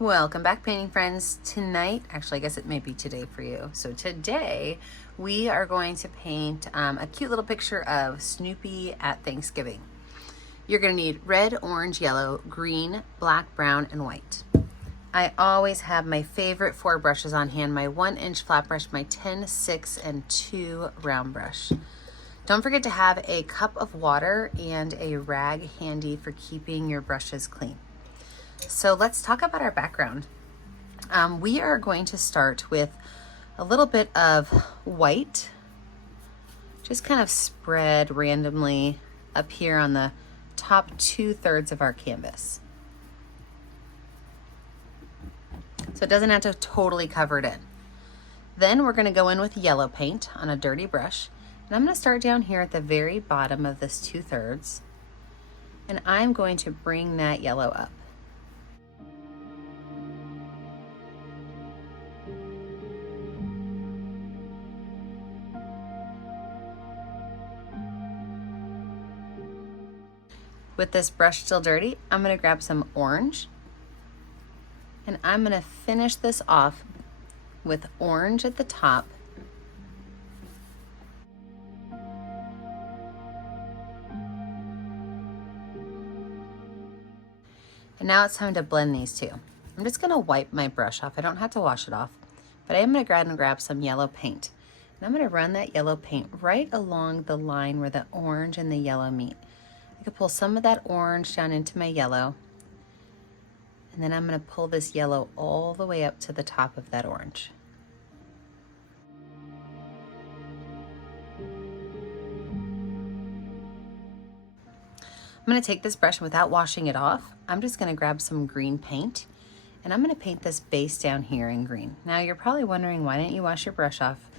Welcome back, painting friends. Tonight, actually I guess it may be today for you. So today we are going to paint a cute little picture of Snoopy at Thanksgiving. You're going to need red, orange, yellow, green, black, brown, and white. I always have my favorite 4 brushes on hand, my 1-inch flat brush, my 10, 6, and 2 round brush. Don't forget to have a cup of water and a rag handy for keeping your brushes clean. So let's talk about our background. We are going to start with a little bit of white, just kind of spread randomly up here on the top 2/3 of our canvas. So it doesn't have to totally cover it in. Then we're going to go in with yellow paint on a dirty brush. And I'm going to start down here at the very bottom of this 2/3. And I'm going to bring that yellow up. With this brush still dirty, I'm going to grab some orange and I'm going to finish this off with orange at the top and now it's time to blend these two. I'm just going to wipe my brush off. I don't have to wash it off, but I am going to grab some yellow paint and I'm going to run that yellow paint right along the line where the orange and the yellow meet. I could pull some of that orange down into my yellow, and then I'm going to pull this yellow all the way up to the top of that orange. I'm going to take this brush and without washing it off, I'm just going to grab some green paint, and I'm going to paint this base down here in green. Now you're probably wondering, why didn't you wash your brush off?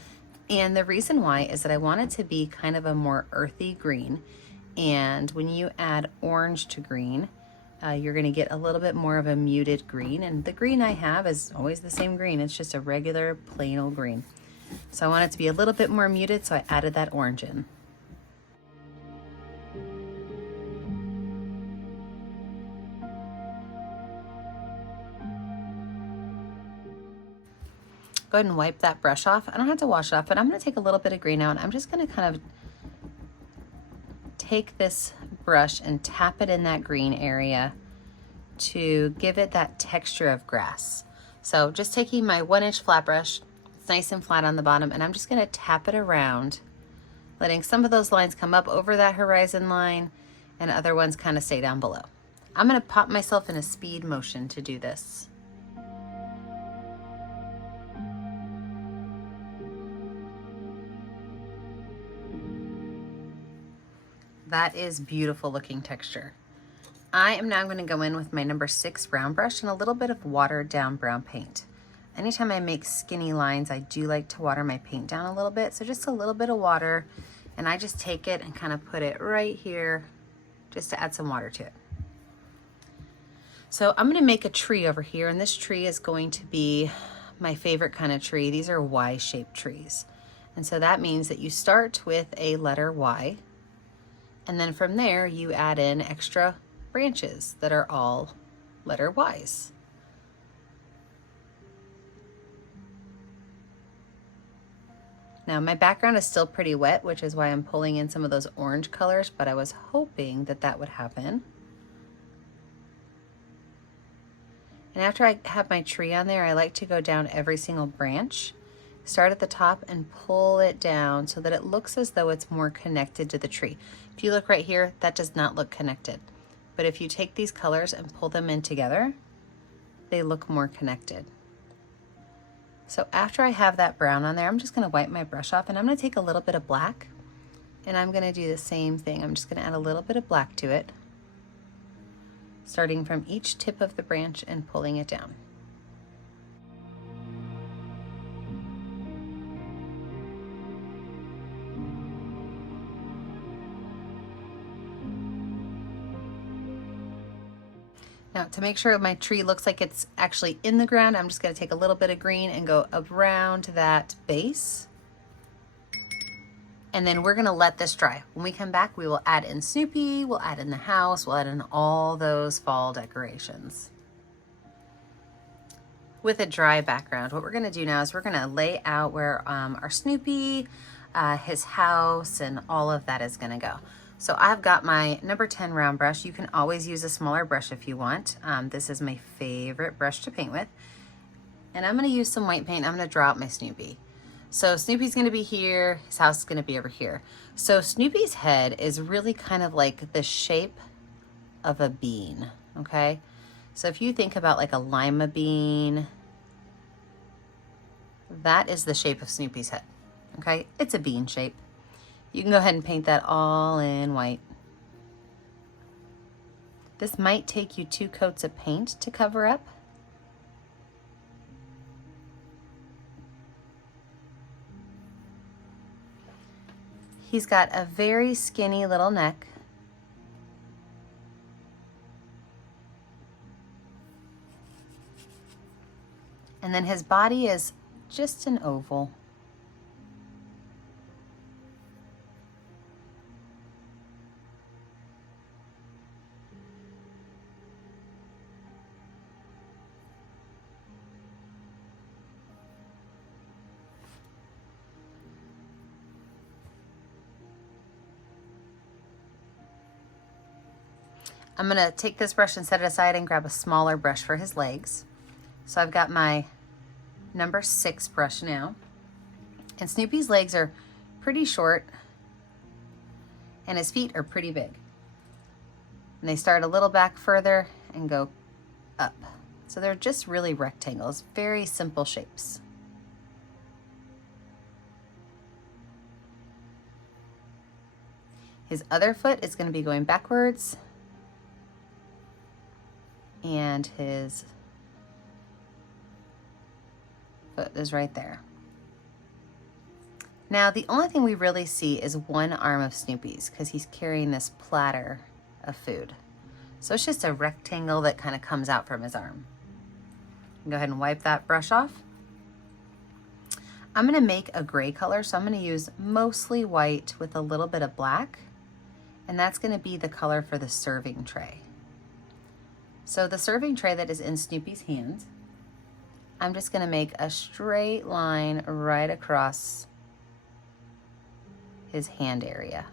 And the reason why is that I want it to be kind of a more earthy green. And when you add orange to green, you're going to get a little bit more of a muted green. And the green I have is always the same green. It's just a regular plain old green. So I want it to be a little bit more muted, so I added that orange in. Go ahead and wipe that brush off. I don't have to wash it off, but I'm going to take a little bit of green out and I'm just going to kind of take this brush and tap it in that green area to give it that texture of grass. So just taking my 1-inch flat brush, it's nice and flat on the bottom, and I'm just going to tap it around, letting some of those lines come up over that horizon line and other ones kind of stay down below. I'm going to pop myself in a speed motion to do this. That is beautiful looking texture. I am now going to go in with my number 6 round brush and a little bit of watered down brown paint. Anytime I make skinny lines, I do like to water my paint down a little bit. So just a little bit of water, and I just take it and kind of put it right here just to add some water to it. So I'm going to make a tree over here, and this tree is going to be my favorite kind of tree. These are Y-shaped trees. And so that means that you start with a letter Y, and then from there, you add in extra branches that are all letter Ys. Now my background is still pretty wet, which is why I'm pulling in some of those orange colors, but I was hoping that that would happen. And after I have my tree on there, I like to go down every single branch. Start at the top and pull it down so that it looks as though it's more connected to the tree. If you look right here, that does not look connected. But if you take these colors and pull them in together, they look more connected. So after I have that brown on there, I'm just going to wipe my brush off, and I'm going to take a little bit of black, and I'm going to do the same thing. I'm just going to add a little bit of black to it, starting from each tip of the branch and pulling it down. Now to make sure my tree looks like it's actually in the ground, I'm just going to take a little bit of green and go around that base. And then we're going to let this dry. When we come back, we will add in Snoopy, we'll add in the house, we'll add in all those fall decorations. with a dry background. What we're gonna do now is we're gonna lay out where our Snoopy, his house, and all of that is gonna go. So I've got my number 10 round brush. You can always use a smaller brush if you want. This is my favorite brush to paint with. And I'm gonna use some white paint. I'm gonna draw out my Snoopy. So Snoopy's gonna be here, his house is gonna be over here. So Snoopy's head is really kind of like the shape of a bean, okay? So if you think about like a lima bean, that is the shape of Snoopy's head, okay? It's a bean shape. You can go ahead and paint that all in white. This might take you 2 coats of paint to cover up. He's got a very skinny little neck. And then his body is just an oval. I'm gonna take this brush and set it aside and grab a smaller brush for his legs. So I've got my number 6 brush now. And Snoopy's legs are pretty short and his feet are pretty big. And they start a little back further and go up. So they're just really rectangles, very simple shapes. His other foot is gonna be going backwards, and his foot is right there. Now, the only thing we really see is one arm of Snoopy's because he's carrying this platter of food. So it's just a rectangle that kind of comes out from his arm. Go ahead and wipe that brush off. I'm gonna make a gray color, so I'm gonna use mostly white with a little bit of black, and that's gonna be the color for the serving tray. So the serving tray that is in Snoopy's hand, I'm just gonna make a straight line right across his hand area.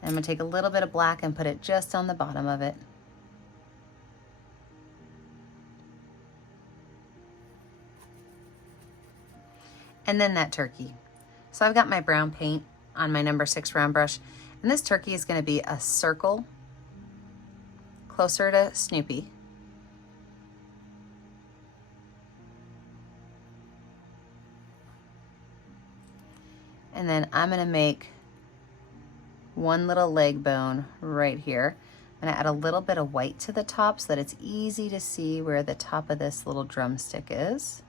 And I'm gonna take a little bit of black and put it just on the bottom of it. And then that turkey. So I've got my brown paint on my number 6 round brush, and this turkey is gonna be a circle closer to Snoopy. And then I'm gonna make one little leg bone right here. I'm gonna add a little bit of white to the top so that it's easy to see where the top of this little drumstick is.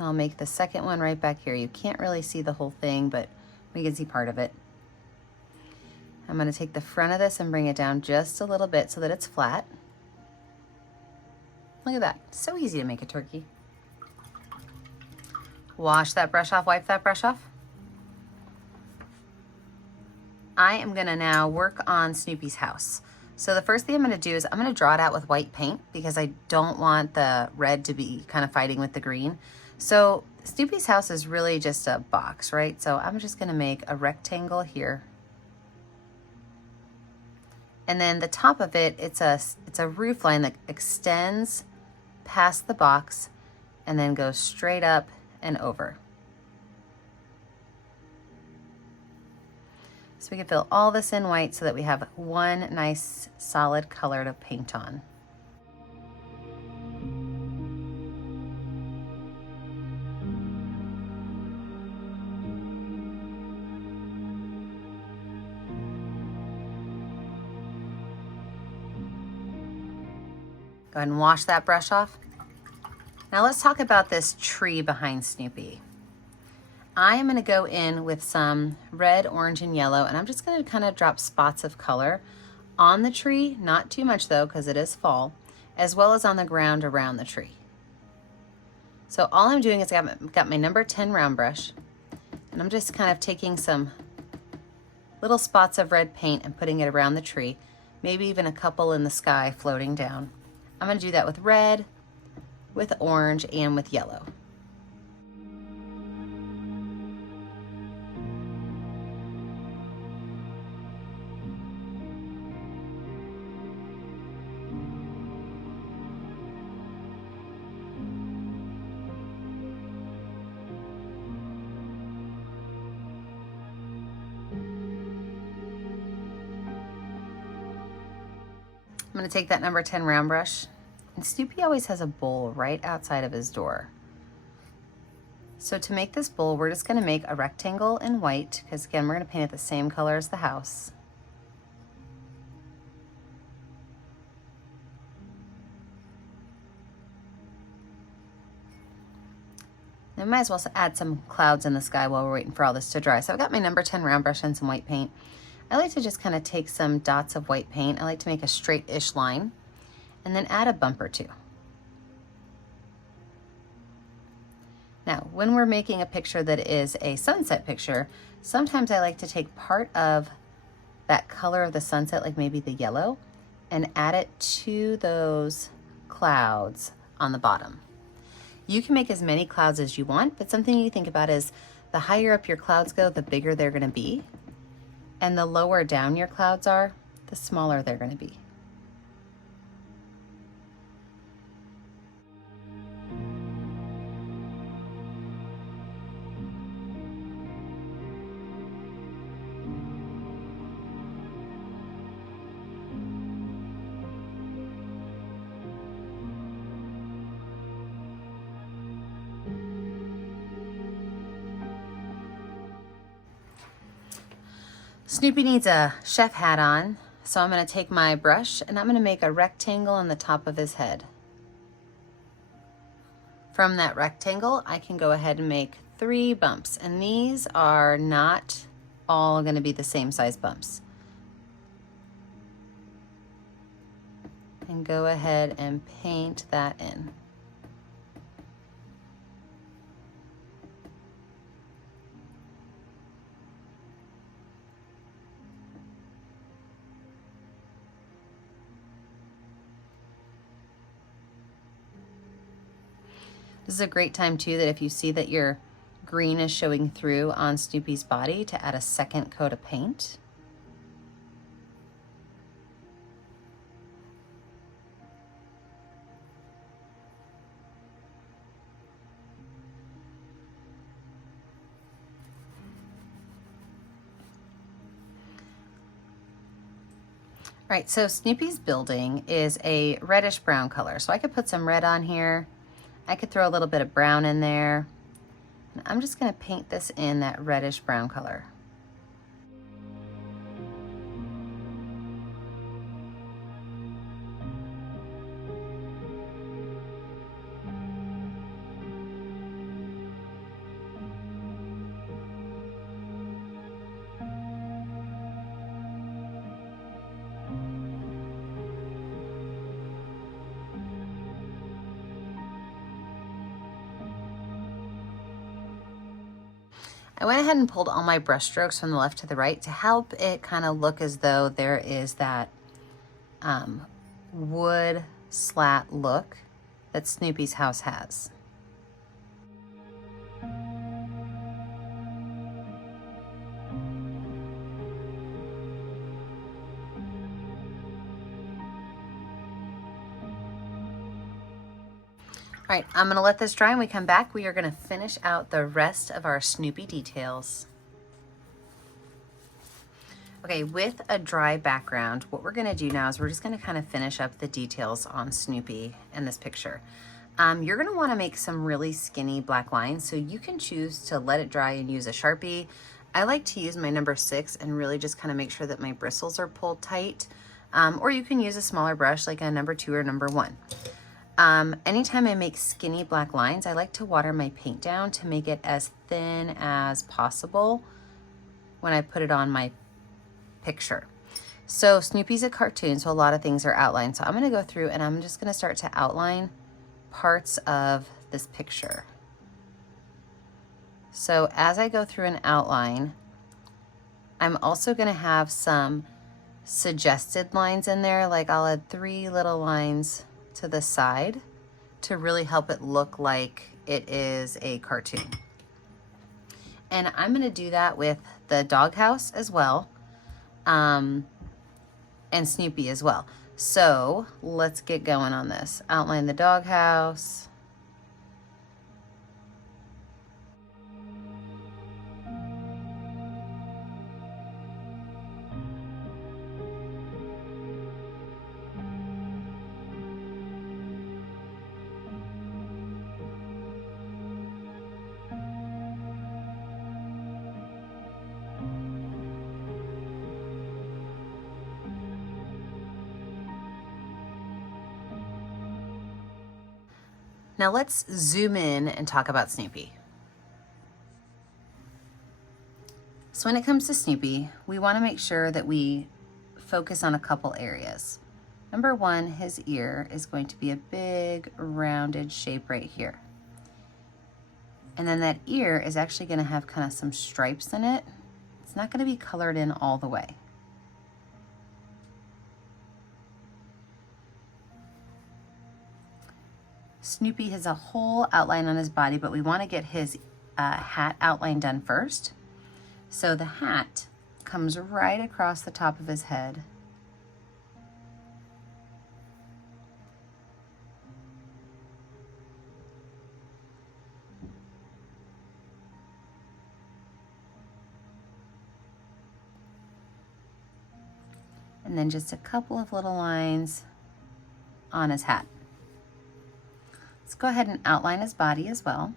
I'll make the second one right back here. You can't really see the whole thing, but we can see part of it. I'm gonna take the front of this and bring it down just a little bit so that it's flat. Look at that, so easy to make a turkey. Wash that brush off, wipe that brush off. I am gonna now work on Snoopy's house. So the first thing I'm gonna do is I'm gonna draw it out with white paint because I don't want the red to be kind of fighting with the green. So Snoopy's house is really just a box, right? So I'm just gonna make a rectangle here. And then the top of it, it's a roof line that extends past the box and then goes straight up and over. So we can fill all this in white so that we have one nice solid color to paint on. Go ahead and wash that brush off. Now let's talk about this tree behind Snoopy. I am gonna go in with some red, orange, and yellow, and I'm just gonna kind of drop spots of color on the tree, not too much though, because it is fall, as well as on the ground around the tree. So all I'm doing is I've got my number 10 round brush, and I'm just kind of taking some little spots of red paint and putting it around the tree. maybe even a couple in the sky floating down. I'm gonna do that with red, with orange, and with yellow. I'm gonna take that number 10 round brush, and Snoopy always has a bowl right outside of his door. So to make this bowl, we're just gonna make a rectangle in white, because again, we're gonna paint it the same color as the house. I might as well add some clouds in the sky while we're waiting for all this to dry. So I've got my number 10 round brush and some white paint. I like to just kind of take some dots of white paint. I like to make a straight-ish line and then add a bump or two. Now, when we're making a picture that is a sunset picture, sometimes I like to take part of that color of the sunset, like maybe the yellow, and add it to those clouds on the bottom. You can make as many clouds as you want, but something you think about is the higher up your clouds go, the bigger they're gonna be. And the lower down your clouds are, the smaller they're gonna be. Snoopy needs a chef hat on, so I'm going to take my brush and I'm going to make a rectangle on the top of his head. From that rectangle, I can go ahead and make 3 bumps, and these are not all going to be the same size bumps. And go ahead and paint that in. This is a great time too, that if you see that your green is showing through on Snoopy's body, to add a second coat of paint. All right, so Snoopy's building is a reddish brown color, so I could put some red on here. I could throw a little bit of brown in there. And I'm just gonna paint this in that reddish brown color. I went ahead and pulled all my brush strokes from the left to the right to help it kind of look as though there is that wood slat look that Snoopy's house has. All right, I'm gonna let this dry. When we come back, we are gonna finish out the rest of our Snoopy details. Okay, with a dry background, what we're gonna do now is we're just gonna kind of finish up the details on Snoopy in this picture. You're gonna wanna make some really skinny black lines, so you can choose to let it dry and use a Sharpie. I like to use my number 6 and really just kind of make sure that my bristles are pulled tight. Or you can use a smaller brush like a number 2 or number 1. Anytime I make skinny black lines, I like to water my paint down to make it as thin as possible when I put it on my picture. So Snoopy's a cartoon, so a lot of things are outlined. So I'm gonna go through and I'm just gonna start to outline parts of this picture. So as I go through an outline, I'm also gonna have some suggested lines in there. Like I'll add 3 little lines to the side to really help it look like it is a cartoon. And I'm gonna do that with the doghouse as well, and Snoopy as well. So let's get going on this. Outline the doghouse. Now let's zoom in and talk about Snoopy. So when it comes to Snoopy, we want to make sure that we focus on a couple areas. Number one, his ear is going to be a big rounded shape right here. And then that ear is actually going to have kind of some stripes in it. It's not going to be colored in all the way. Snoopy has a whole outline on his body, but we want to get his hat outline done first. So the hat comes right across the top of his head. And then just a couple of little lines on his hat. Let's go ahead and outline his body as well.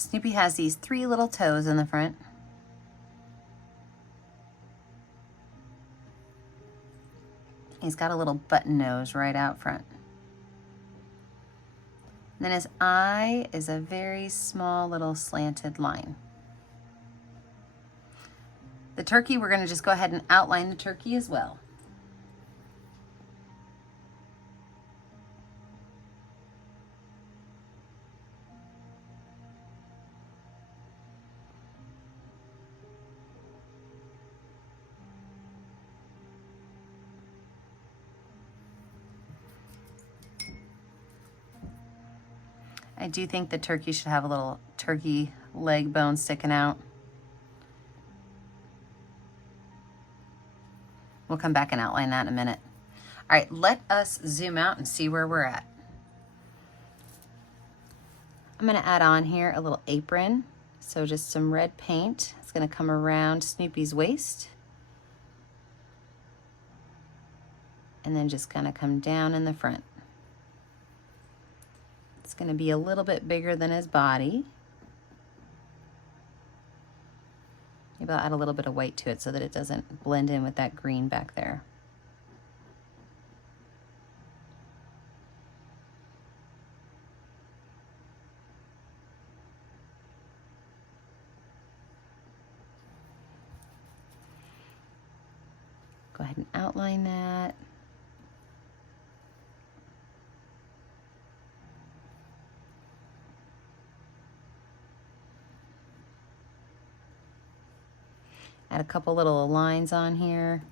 Snoopy has these 3 little toes in the front. He's got a little button nose right out front. And then his eye is a very small little slanted line. The turkey, we're going to just go ahead and outline the turkey as well. I do think the turkey should have a little turkey leg bone sticking out. We'll come back and outline that in a minute. All right, let us zoom out and see where we're at. I'm gonna add on here a little apron. So just some red paint. It's gonna come around Snoopy's waist. And then just gonna come down in the front. It's going to be a little bit bigger than his body. Maybe I'll add a little bit of white to it so that it doesn't blend in with that green back there. Go ahead and outline that. Add a couple little lines on here.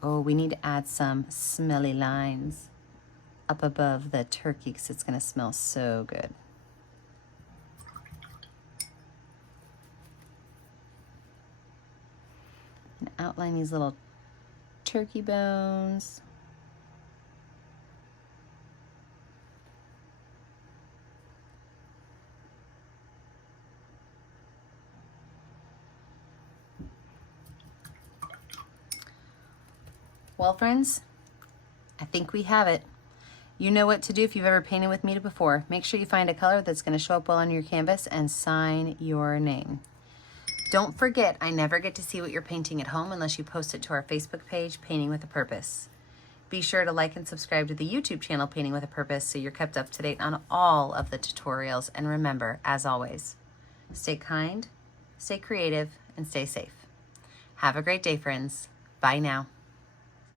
Oh, we need to add some smelly lines up above the turkey because it's going to smell so good. And outline these little turkey bones. Well, friends, I think we have it. You know what to do if you've ever painted with me before. Make sure you find a color that's going to show up well on your canvas and sign your name. Don't forget, I never get to see what you're painting at home unless you post it to our Facebook page, Painting with a Purpose. Be sure to like and subscribe to the YouTube channel, Painting with a Purpose, so you're kept up to date on all of the tutorials. And remember, as always, stay kind, stay creative, and stay safe. Have a great day, friends. Bye now.